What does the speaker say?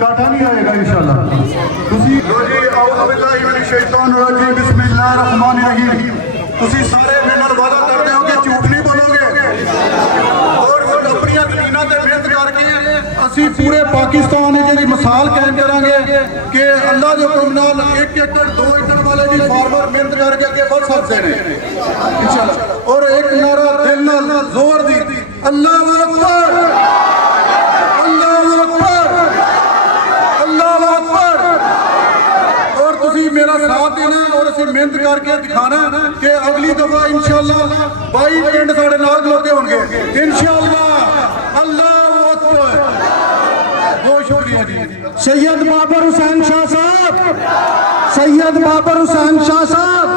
काटा नहीं आएगा इंशाल्लाह। तुसी सारे मेरे नाल वादा करते हो कि झूठ नहीं बोलोगे और अपनी जमीनों से मेहनत करके असी पूरे पाकिस्तान जी मिसाल कायम करांगे कि अल्लाह के हुक्म नाल 1 एकड़ 2 एकड़ वाले जी फार्मर मेहनत करके अगे बढ़ सकते हैं इंशाल्लाह। और एक नारा दिल नाल जोर दी अल्लाहू अकबर, अल्लाहू अकबर, अल्लाहू अकबर। और तुसी मेरा साथ देना और असी मेहनत करके दिखाना कि अगली दफा इंशाल्लाह 22 पिंड साढ़े नाल खलोते होंगे इंशाल्लाह। अल्लाहू अकबर। बहुत शुक्रिया जी। सैयद बाबर हुसैन शाह साहब, सैयद बाबर हुसैन शाह साहब।